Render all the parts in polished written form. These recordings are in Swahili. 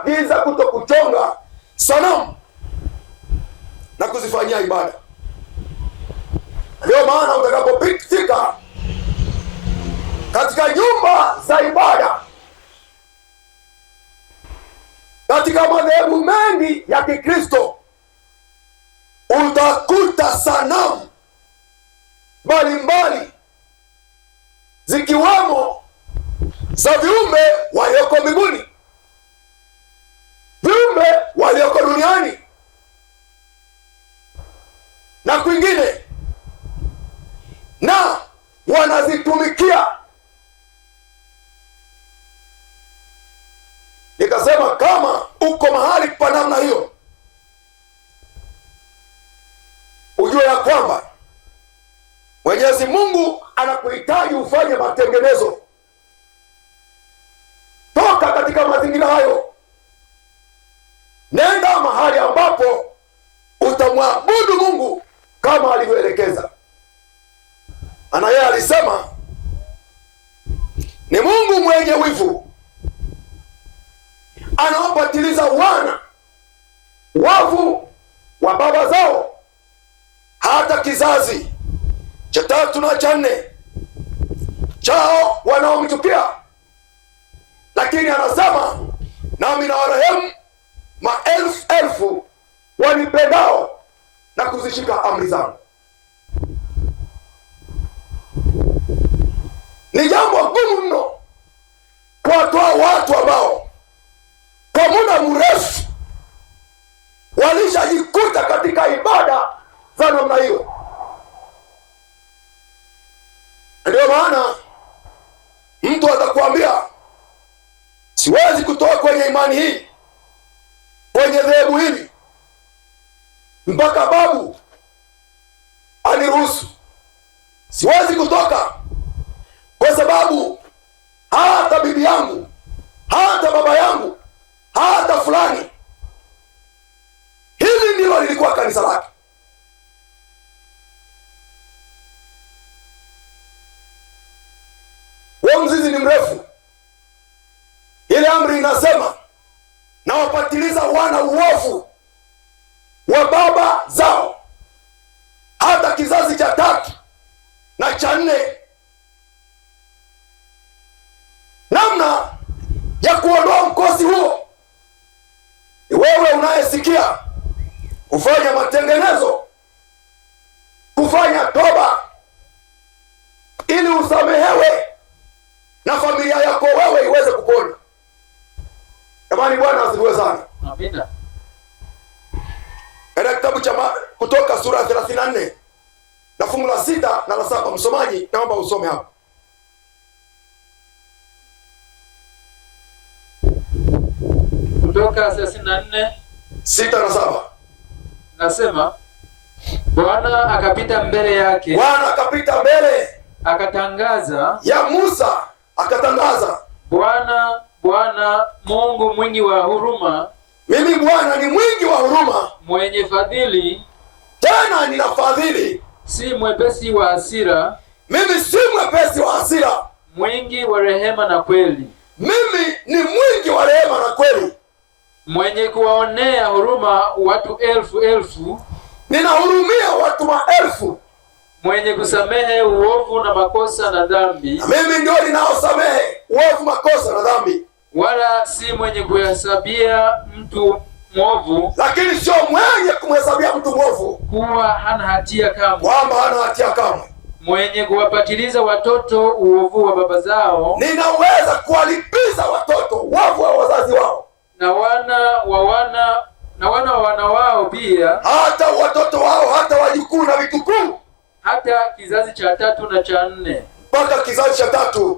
anatuagiza kutokuchonga sanamu na kuzifanyia ibada. Ndio maana utakapofika katika nyumba za ibada, katika madhehebu mengi ya Kikristo, utakuta sanamu mbalimbali zikiwamo za viumbe walioko mbinguni, viumbe walioko duniani na kwingine, na wanazitumikia. Nikasema kama uko mahali pa namna hiyo, ujue ya kwamba Mwenyezi Mungu anakuhitaji ufanye matengenezo. Toka katika mazingira hayo, nenda mahali ambapo utamwabudu Mungu kama alivyoelekeza. Ana yeye alisema ni Mungu mwenye wivu, anaopatiliza wana wavu wa baba zao hata kizazi cha 3 na cha 4 chao wanaomchukia. Lakini anasema nami na warehemu maelfu elfu wanipendao na kuzishika amri zangu. Ni jambo gumu mno kuwatoa watu ambao kwa muda mrefu walishajikuta katika ibada za namna hiyo. Ndio maana mtu atakwambia siwezi kutoka kwenye imani hii, kwenye dhehebu hili, mpaka babu aniruhusu. Siwezi kutoka kwa sababu hata bibi yangu, hata baba yangu, hata fulani. Hili ndilo lilikuwa kanisa lake. Huo mzizi ni mrefu. Ile amri inasema na wapatiliza wana uovu wa baba zao hata kizazi cha 3 na cha 4. Namna ya kuondoa mkosi huo ni wewe unayesikia kufanya matengenezo, kufanya toba ili usamehewe na familia yako wewe iweze kupona. Jamani, Bwana asifiwe sana. Amina. Katika kitabu cha Kutoka sura ya 34 na fungu la 6 na la 7, msomaji naomba usome hapo. Kutoka 34 6 na 7. Nasema Bwana akapita mbele yake. Bwana akapita mbele akatangaza ya Musa, akatangaza, Bwana, Bwana Mungu mwingi wa huruma, mimi Bwana ni mwingi wa huruma, mwenye fadhili, tena nina fadhili, si mwepesi wa hasira, mimi si mwepesi wa hasira, mwingi wa rehema na kweli. mimi ni mwingi wa rehema na kweli, mwenye kuwaonea huruma watu elfu elfu, ninahurumia watu maelfu, mwenye kusamehe uovu na makosa na dhambi, na mimi ndio ninaosamehe uovu, makosa na dhambi, wala si mwenye kuhesabia mtu mwovu, lakini sio mwenye kumhesabia mtu mwovu kuwa hana hatia kamwe, kwamba hana hatia kamwe, mwenye kuwapatiliza watoto uovu wa baba zao, ninaweza kuwalipiza watoto uovu wa wazazi wao, na wana wa wana wao pia, hata watoto wao, hata wajukuu na vitukuu, hata kizazi cha 3 na cha 4, mpaka kizazi cha 3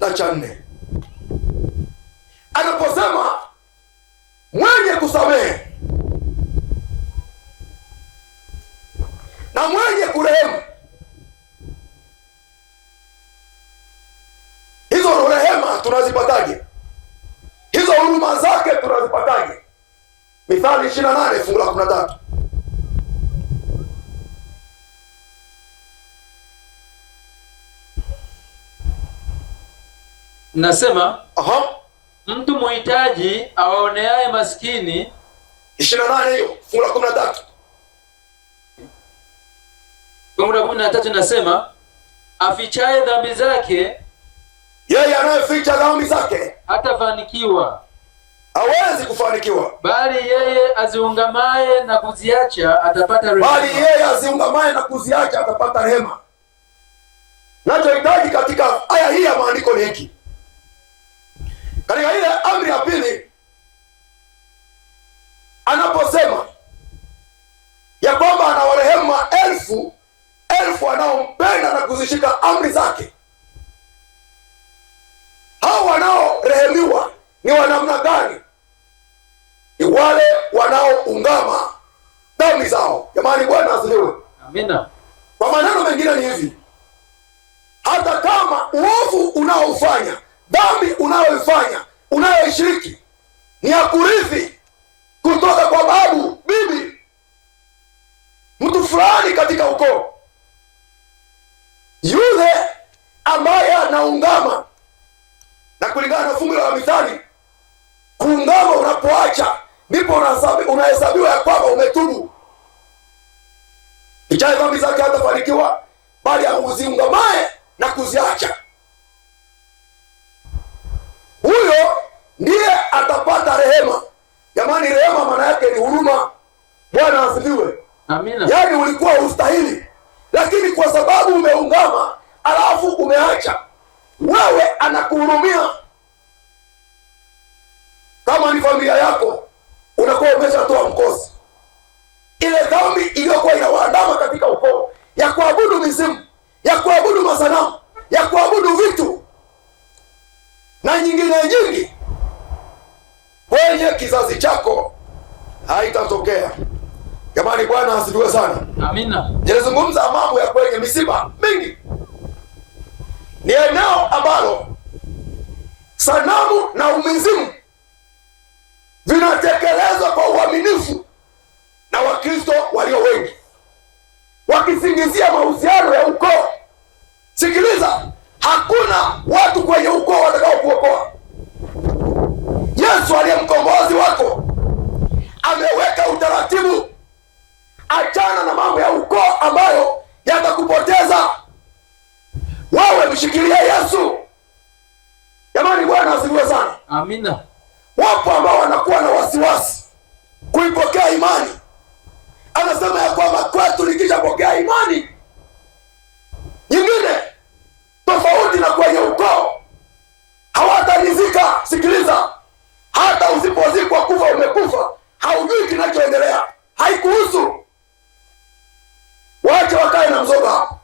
na cha 4. Anaposema mwenye kusamehe na mwenye kurehemu, hizo rehema tunazipataje? Hizo huruma zake tunazipataje? Mithali 28 fungu la 13. Nasema mtu muhitaji awaoneaye maskini. 28 hiyo fungu la 13. Fungu la 13 nasema, afichaye dhambi zake, yeye anayeficha dhambi zake hatafanikiwa, hawezi kufanikiwa. Bali yeye aziungamaye na kuziacha atapata rehema. Nachohitaji katika aya hii ya maandiko ni hiki. Katika ile amri ya pili anaposema ya kwamba anawarehemu maelfu wanaompenda na kuzishika amri zake. Hao wanaorehemiwa ni wa namna gani? Ni wale wanaoungama dhambi zao. Jamani, Bwana asifiwe. Amina. Kwa maneno mengine ni hivi, hata kama uovu unaofanya, dhambi unayoifanya, unayoishiriki ni ya kurithi kutoka kwa babu, bibi, mtu fulani katika ukoo, yule ambaye anaungama, na kulingana na fungu la Mithali, kuungama unapoacha ndipo unahesabiwa ya kwamba umetubu. Ijaye dhambi zake hatafanikiwa, bali auziungamaye na kuziacha, huyo ndiye atapata rehema. Jamani, rehema maana yake ni huruma. Bwana asifiwe. Amina. Yaani ulikuwa ustahili, lakini kwa sababu umeungama alafu umeacha, wewe anakuhurumia. Kama ni familia yako, unakuwa umeshatoa mkosi. Ile dhambi iliyokuwa inawaandama katika ukoo ya kuabudu mizimu, ya kuabudu masanamu, ya kuabudu vitu na nyingine nyingi, kwenye kizazi chako haitatokea. Jamani, Bwana asifiwe sana. Amina. Nilizungumza mambo ya kwenye misiba mingi. Ni eneo ambalo sanamu na umizimu vinatekelezwa kwa uaminifu na Wakristo walio wengi, wakisingizia mahusiano ya ukoo. Sikiliza, hakuna watu kwenye ukoo watakao kuokoa. Yesu aliye mkombozi wako ameweka utaratibu. Achana na mambo ya ukoo ambayo yatakupoteza. Wewe mshikilie Yesu. Jamani, Bwana asifiwe sana. Amina. Wapo ambao wanakuwa na wasiwasi kuipokea imani. Anasema ya kwamba kwetu nikishapokea imani nyingine tofauti na kwenye ukoo hawataridhika. Sikiliza, hata usipozikwa kufa umekufa, haujui kinachoendelea, haikuhusu. Wache wakae na mzoga hapo.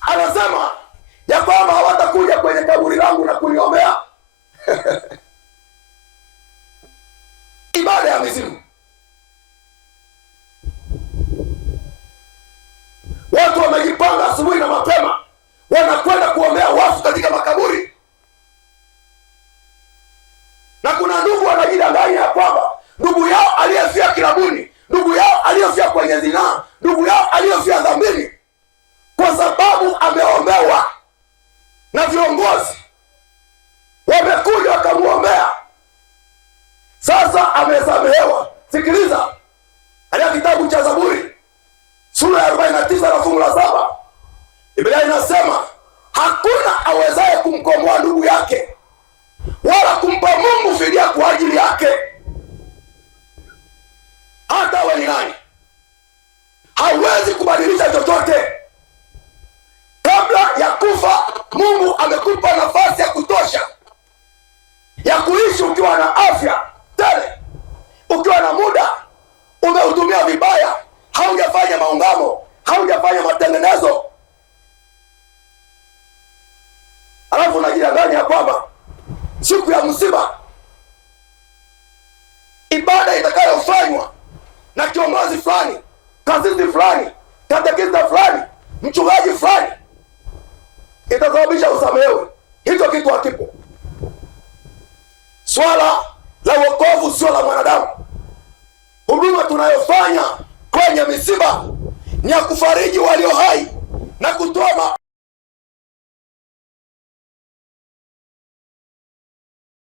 Anasema ya kwamba hawatakuja kwenye kaburi langu na kuniombea. Ibada ya mizimu. Watu wamejipanga asubuhi na mapema, wanakwenda kuombea wafu katika makaburi, na kuna ndugu wanajidanganya ya kwamba ndugu yao aliyefia kilabuni, ndugu yao aliyefia kwenye zinaa, ndugu yao aliyefia dhambini, kwa sababu ameombewa na viongozi, wamekuja wakamuombea, sasa amesamehewa. Sikiliza, katika kitabu cha Zaburi sura ya 49 na fungu la 7, Biblia inasema hakuna awezaye kumkomboa ndugu yake wala kumpa Mungu fidia kwa ajili yake. Hata wewe ni nani, hawezi kubadilisha chochote. Kabla ya kufa, Mungu amekupa nafasi ya kutosha ya kuishi ukiwa na afya tele, ukiwa na muda. Umeutumia vibaya, haujafanya maungamo, haujafanya matengenezo, alafu unajidanganya kwamba siku ya msiba, ibada itakayofanywa na kiongozi fulani, kasisi fulani, katekista fulani, mchungaji fulani, itasababisha usamehewe. Hicho kitu hakipo. Swala la wokovu sio la mwanadamu. Huduma tunayofanya kwenye misiba ni ya kufariji walio hai na kutoa